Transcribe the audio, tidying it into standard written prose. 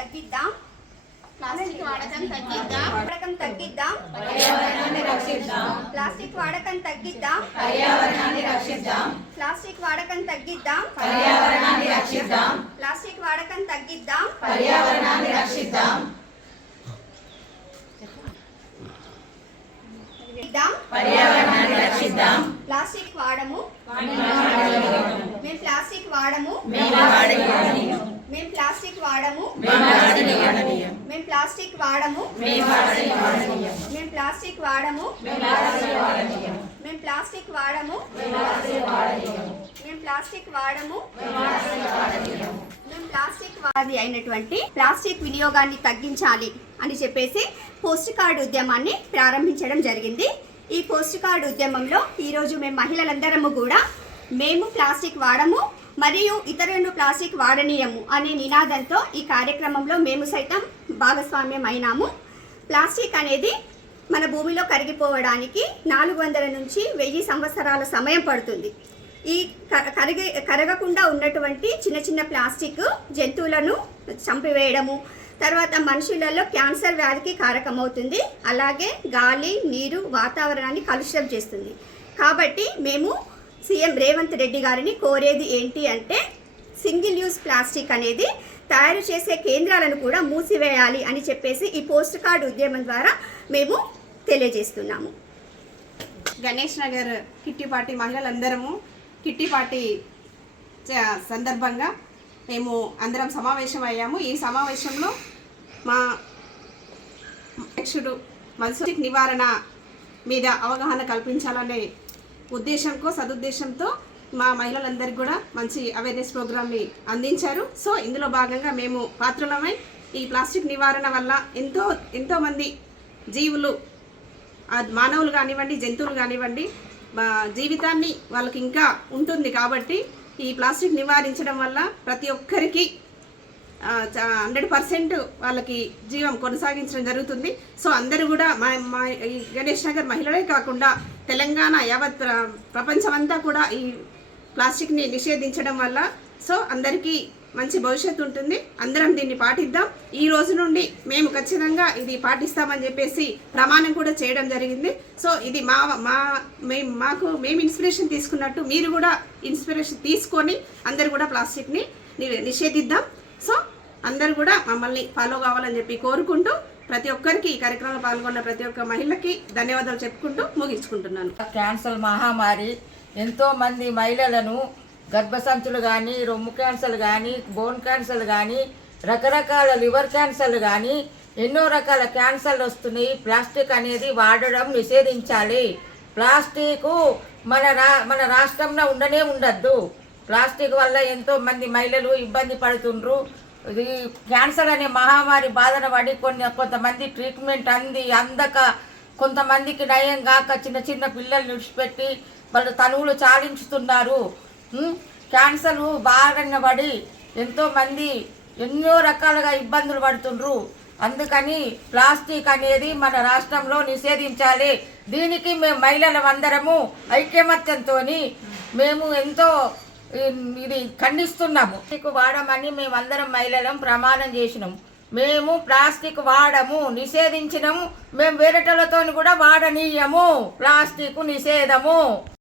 తగ్గిద్దాం, plastic వాడకం తగ్గిద్దాం, plastic వాడకం తగ్గిద్దాం, పర్యావరణాన్ని రక్షిద్దాం, ప్లాస్టిక్ వాడకం తగ్గిద్దాం, పర్యావరణాన్ని రక్షిద్దాం, ప్లాస్టిక్ వాడకం తగ్గిద్దాం, పర్యావరణాన్ని రక్షిద్దాం, పర్యావరణాన్ని రక్షిద్దాం. ప్లాస్టిక్ వాడము, మేము ప్లాస్టిక్ వాడము, మేము ప్లాస్టిక్ వాడము, మేము ప్లాస్టిక్ వాడము, మేము ప్లాస్టిక్ వాడము, మేము ప్లాస్టిక్ వాడము, మేము ప్లాస్టిక్ వాడము, మేము ప్లాస్టిక్ వాడి అయినటువంటి ప్లాస్టిక్ వినియోగాన్ని తగ్గించాలి అని చెప్పేసి పోస్ట్ కార్డు ఉద్యమాన్ని ప్రారంభించడం జరిగింది. ఈ పోస్ట్ కార్డు ఉద్యమంలో ఈరోజు మేము మహిళలందరము కూడా మేము ప్లాస్టిక్ వాడము మరియు ఇతరులను ప్లాస్టిక్ వాడనీయము అనే నినాదంతో ఈ కార్యక్రమంలో మేము సైతం భాగస్వామ్యం అయినాము. ప్లాస్టిక్ అనేది మన భూమిలో కరిగిపోవడానికి 400 నుంచి 1000 సంవత్సరాల సమయం పడుతుంది. ఈ కరగకుండా ఉన్నటువంటి చిన్న చిన్న ప్లాస్టిక్ జంతువులను చంపివేయడము, తర్వాత మనుషులలో క్యాన్సర్ వ్యాధికి కారకమవుతుంది. అలాగే గాలి, నీరు, వాతావరణాన్ని కలుషితం చేస్తుంది. కాబట్టి మేము సీఎం రేవంత్ రెడ్డి గారిని కోరేది ఏంటి అంటే సింగిల్ యూజ్ ప్లాస్టిక్ అనేది తయారు చేసే కేంద్రాలను కూడా మూసివేయాలి అని చెప్పేసి ఈ పోస్ట్ కార్డు ఉద్యమం ద్వారా మేము తెలియజేస్తున్నాము. గణేష్ నగర్ కిట్టి పార్టీ మహిళలందరము కిట్టి పార్టీ సందర్భంగా మేము అందరం సమావేశం అయ్యాము. ఈ సమావేశంలో మా అధ్యక్షుడు ప్లాస్టిక్ నివారణ మీద అవగాహన కల్పించాలనే సదుద్దేశంతో మా మహిళలందరికీ కూడా మంచి అవేర్నెస్ ప్రోగ్రామ్ని అందించారు. సో ఇందులో భాగంగా మేము పాత్రలమై ఈ ప్లాస్టిక్ నివారణ వల్ల ఎంతోమంది జీవులు, మానవులు కానివ్వండి, జంతువులు కానివ్వండి, జీవితాన్ని వాళ్ళకి ఇంకా ఉంటుంది. కాబట్టి ఈ ప్లాస్టిక్ నివారించడం వల్ల ప్రతి ఒక్కరికి 100% వాళ్ళకి జీవం కొనసాగించడం జరుగుతుంది. సో అందరూ కూడా మా ఈ గణేష్ నగర్ మహిళలే కాకుండా తెలంగాణ యావత్ ప్రపంచమంతా కూడా ఈ ప్లాస్టిక్ని నిషేధించడం వల్ల సో అందరికీ మంచి భవిష్యత్తు ఉంటుంది. అందరం దీన్ని పాటిద్దాం. ఈ రోజు నుండి మేము ఖచ్చితంగా ఇది పాటిస్తామని చెప్పేసి ప్రమాణం కూడా చేయడం జరిగింది. సో ఇది మేము ఇన్స్పిరేషన్ తీసుకున్నట్టు మీరు కూడా ఇన్స్పిరేషన్ తీసుకొని అందరు కూడా ప్లాస్టిక్ని నిషేధిద్దాం. సో అందరూ కూడా మమ్మల్ని ఫాలో కావాలని చెప్పి కోరుకుంటూ ప్రతి ఒక్కరికి ఈ కార్యక్రమంలో పాల్గొన్న ప్రతి ఒక్క మహిళకి ధన్యవాదాలు చెప్పుకుంటూ ముగించుకుంటున్నాను. క్యాన్సర్ మహమ్మారి ఎంతోమంది మహిళలను గర్భసంచులు కానీ, రొమ్ము క్యాన్సర్లు కానీ, బోన్ క్యాన్సర్లు కానీ, రకరకాల లివర్ క్యాన్సర్లు కానీ ఎన్నో రకాల క్యాన్సర్లు వస్తున్నాయి. ప్లాస్టిక్ అనేది వాడడం నిషేధించాలి. ప్లాస్టిక్ మన రాష్ట్రంలో ఉండద్దు. ప్లాస్టిక్ వల్ల ఎంతోమంది మహిళలు ఇబ్బంది పడుతుండ్రు. ఇది క్యాన్సర్ అనే మహమ్మారి బాధన పడి కొంతమంది ట్రీట్మెంట్ అందక కొంతమందికి నయం కాక చిన్న పిల్లలు విడిచిపెట్టి వాళ్ళు తనువులు చాలించుతున్నారు. క్యాన్సర్ బారిన పడి ఎంతోమంది ఎన్నో రకాలుగా ఇబ్బందులు పడుతుండ్రు. అందుకని ప్లాస్టిక్ అనేది మన రాష్ట్రంలో నిషేధించాలి. దీనికి మేము మహిళలందరము ఐక్యమత్యంతో మేము ఎంతో ఇది ఖండిస్తున్నాము. ప్లాస్టిక్ వాడమని మేమందరం మహిళలం ప్రమాణం చేసినాము. మేము ప్లాస్టిక్ వాడము, నిషేధించినాము. మేము వేరేటలతో కూడా వాడనీయము. ప్లాస్టిక్ నిషేధము.